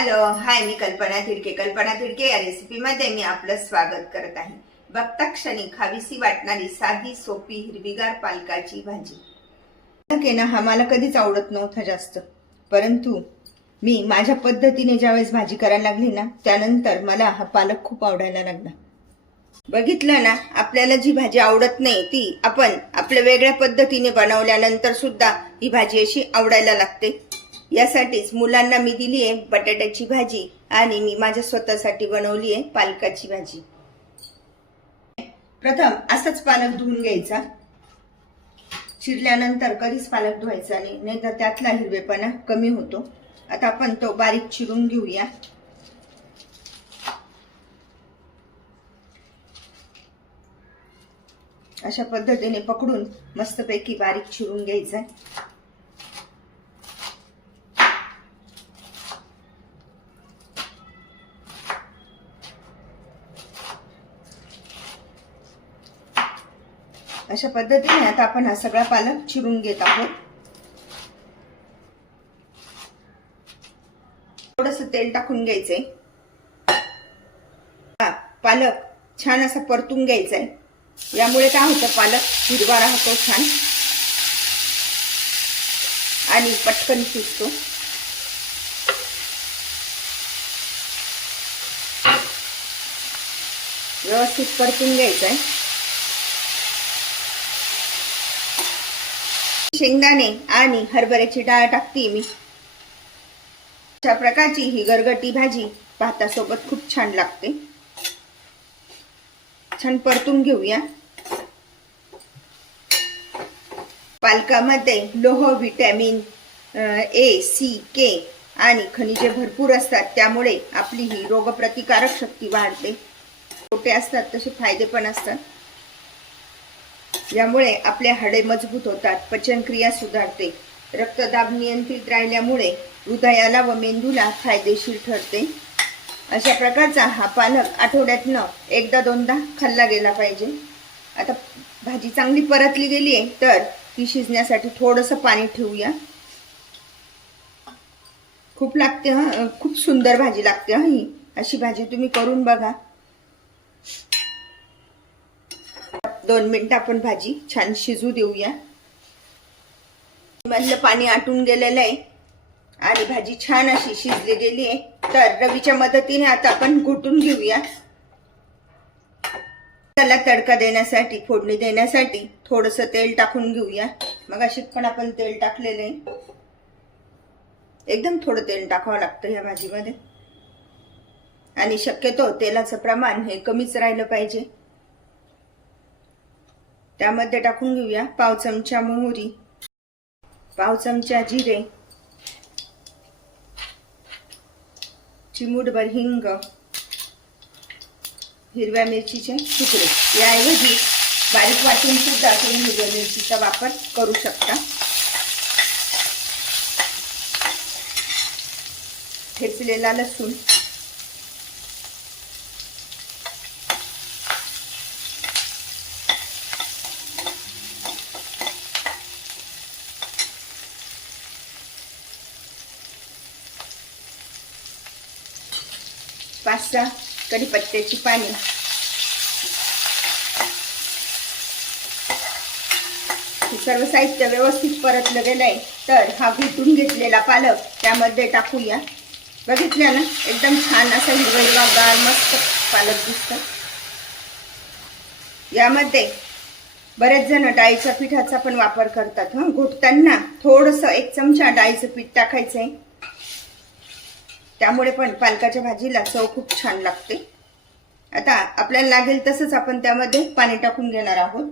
Hello hi मी कल्पना तिडके कल्पना तिडके या रेसिपीमध्ये मी आपलं स्वागत करत आहे. बघता क्षणी खावीसी वाटणारी साधी सोपी हिरवीगार पालकाची भाजी. केना ना हा मला कधीच आवडत नव्हता जास्त. परंतु मी माझ्या पद्धतीने ज्यावेळेस भाजी करायला लागली ना त्यानंतर मला हा पालक खूप आवडायला लागला. बघितलं ना आपल्याला जी भाजी आवडत नाही ती आपण आपल्या वेगळ्या पद्धतीने बनवल्यानंतर सुद्धा ही भाजी अशी आवडायला लागते. यासाठीच मुलांना मी दिली आहे बटाट्याची भाजी आणि मी माझ्या स्वतःसाठी बनवली आहे पालकाची भाजी. प्रथम असाच पालक धुवून घ्यायचा. चिरल्यानंतर कधीच पालक धुवायचा नाही नाहीतर त्यातला हिरवेपणा कमी होतो. आता आपण तो बारीक चिरून घेऊया. अशा पद्धतीने पकडून मस्तपैकी बारीक चिरून घ्यायचा. अशा पद्धतीने आता आपण हा सगळा पालक चिरून घेत आहोत. थोडस तेल टाकून घ्यायचंय. पालक छान असा परतून घ्यायचाय. यामुळे काय होतं पालक हिरवा राहतो छान. आणि पटकन शिजतो. व्यवस्थित परतून घ्यायचंय. शेंगदाणे आणि हरभऱ्याची डाळ टाकते मी. अशा प्रकारची ही गरगटी भाजी भातासोबत खूप छान लागते. छान परतून घेऊया. पालकामध्ये लोह व्हिटॅमिन ए सी के आणि खनिजे भरपूर असतात. त्यामुळे आपली ही रोगप्रतिकारक शक्ती वाढते. छोटे असतात तसे फायदे पण असतात. यामुळे आपले हाडे मजबूत होतात पचनक्रिया सुधारते. रक्तदाब नियंत्रित राहिल्यामुळे हृदयाला व मेंदूला फायदेशीर ठरते. अशा प्रकारचा हा पालक आठवड्यातनं एकदा दोनदा खाल्ला गेला पाहिजे. आता भाजी चांगली परतली गेली आहे तर ती शिजण्यासाठी थोडंसं पाणी ठेवूया. खूप लागते हा खूप सुंदर भाजी लागते हा ही. अशी भाजी तुम्ही करून बघा. दोन मिनटं आपण भाजी छान शिजू देऊया. मधलं पाणी आटून गेलेलं आहे आणि भाजी छान अशी शिजली गेली आहे. तर रवीच्या मदतीने आता आपण घुटून घेऊया. त्याला तडका देण्यासाठी फोडणी देण्यासाठी थोडस तेल टाकून घेऊया. मग अशी पण आपण तेल टाकलेलं आहे. एकदम थोडं तेल टाकावं लागतं या भाजीमध्ये. आणि शक्यतो तेलाचं प्रमाण हे कमीच राहिलं पाहिजे. त्यामध्ये टाकून घेऊया पाव चमचा मोहरी पाव चमचा जिरे चिमूटभर हिंग हिरव्या मिरचीचे तुकडे. याऐवजी बारीक वाटून सुद्धा तुम्ही हिरव्या मिरचीचा वापर करू शकता. ठेचलेला लसूण पाच कढीपत्त्याची पाने. सर्व साहित्य व्यवस्थित परतलं गेलंय तर हा घुटून घेतलेला पालक त्यामध्ये टाकूया. बघितलं ना? एकदम छान असा हिरवा हिरवा गार मस्त पालक दिसत. यामध्ये बरेच जण डाळीच्या पिठाचा पण वापर करतात हं. घुटताना थोडस एक चमचा डाळीचं पीठ टाकायचंय. त्यामुळे पण पालकाच्या भाजीला चव खूप छान लागते. आता आपल्याला लागेल तसंच आपण त्यामध्ये पाणी टाकून घेणार आहोत.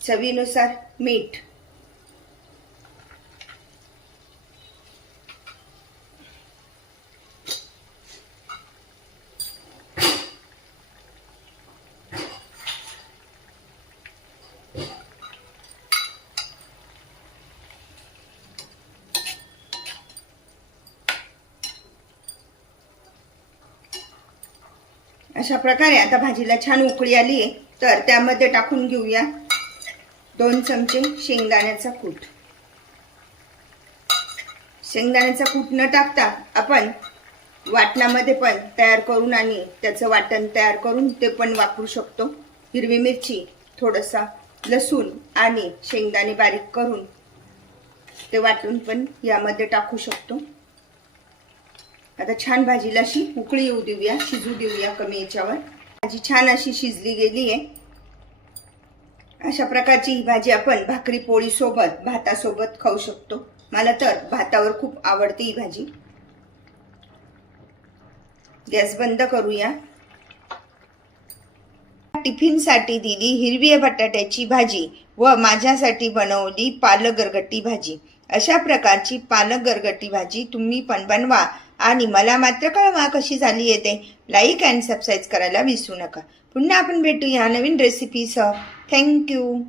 चवीनुसार मीठ. अशा प्रकारे आता भाजीला छान उकळी आली आहे. तर त्यामध्ये टाकून घेऊया दोन चमचे शेंगदाण्याचा कूट. शेंगदाण्याचा कूट न टाकता आपण वाटणामध्ये पण तयार करून आणि त्याचं वाटण तयार करून ते पण वापरू शकतो. हिरवी मिरची थोडंसं लसूण आणि शेंगदाणे बारीक करून ते वाटून पण यामध्ये टाकू शकतो. आता छान भाजीला अशी उकळी येऊ देऊया शिजू देऊया कमी याच्यावर. भाजी छान अशी शिजली गेली आहे. अशा प्रकारची ही भाजी आपण भाकरी पोळी सोबत भातासोबत खाऊ शकतो. मला तर भातावर खूप आवडते ही भाजी. गॅस बंद करूया. टिफिनसाठी दिली हिरवी बटाट्याची भाजी व माझ्यासाठी बनवली पालक गरगट्टी भाजी. अशा प्रकारची पालक गरगटी भाजी तुम्ही पण बनवा. आणि मला मात्र कळवा कशी झाली येते लाईक अँड सबस्क्राईब करायला विसरू नका. पुन्हा आपण भेटूया नवीन रेसिपीसह थँक्यू